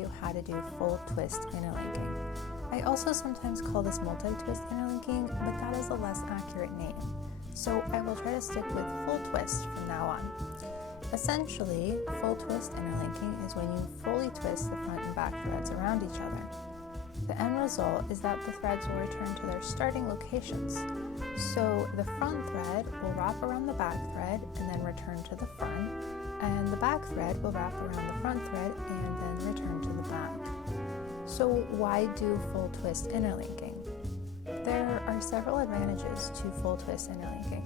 you how to do full twist interlinking. I also sometimes call this multi-twist interlinking, but that is a less accurate name. So I will try to stick with full twist from now on. Essentially, full twist interlinking is when you fully twist the front and back threads around each other. The end result is that the threads will return to their starting locations. So the front thread will wrap around the back thread and then return to the front, and the back thread will wrap around the front thread and then return to the back. So why do full twist interlinking? There are several advantages to full twist interlinking.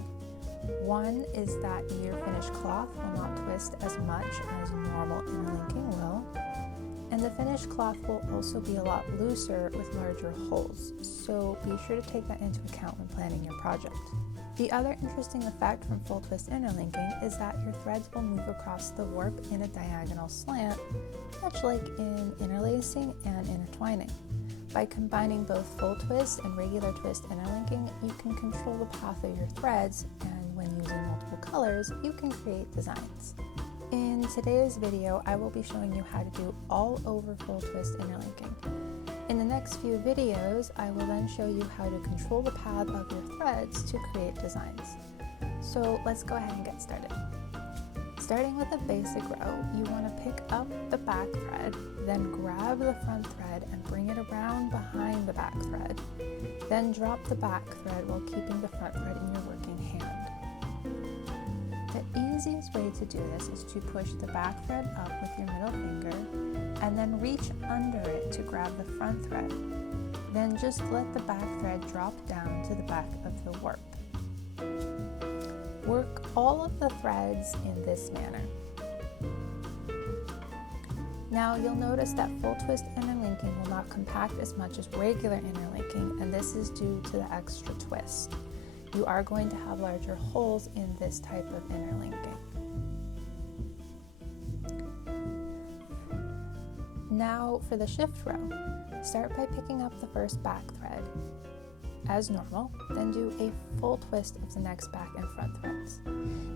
One is that your finished cloth will not twist as much as normal interlinking will, and the finished cloth will also be a lot looser with larger holes, so be sure to take that into account when planning your project. The other interesting effect from full twist interlinking is that your threads will move across the warp in a diagonal slant, much like in interlacing and intertwining. By combining both full twist and regular twist interlinking, you can control the path of your threads, and when using multiple colors, you can create designs. In today's video, I will be showing you how to do all over full twist interlinking. In the next few videos, I will then show you how to control the path of your threads to create designs. So let's go ahead and get started. Starting with a basic row, you want to pick up the back thread, then grab the front thread and bring it around behind the back thread. Then drop the back thread while keeping the front thread in your working hand. The easiest way to do this is to push the back thread up with your middle finger and then reach under it to grab the front thread. Then just let the back thread drop down to the back of the warp. Work all of the threads in this manner. Now you'll notice that full twist interlinking will not compact as much as regular interlinking, and this is due to the extra twist. You are going to have larger holes in this type of interlinking. Now for the shift row, start by picking up the first back thread as normal, then do a full twist of the next back and front threads.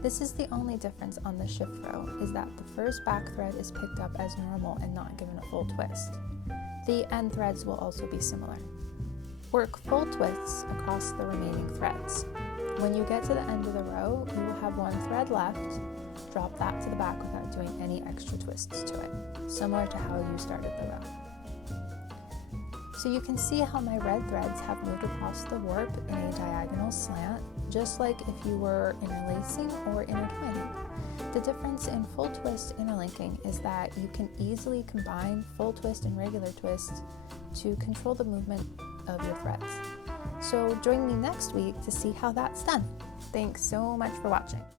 This is the only difference on the shift row, is that the first back thread is picked up as normal and not given a full twist. The end threads will also be similar. Work full twists across the remaining threads. When you get to the end of the row, you will have one thread left. Drop that to the back without doing any extra twists to it, similar to how you started the row. So you can see how my red threads have moved across the warp in a diagonal slant, just like if you were interlacing or intertwining. The difference in full twist interlinking is that you can easily combine full twist and regular twist to control the movement of your threads. So join me next week to see how that's done. Thanks so much for watching.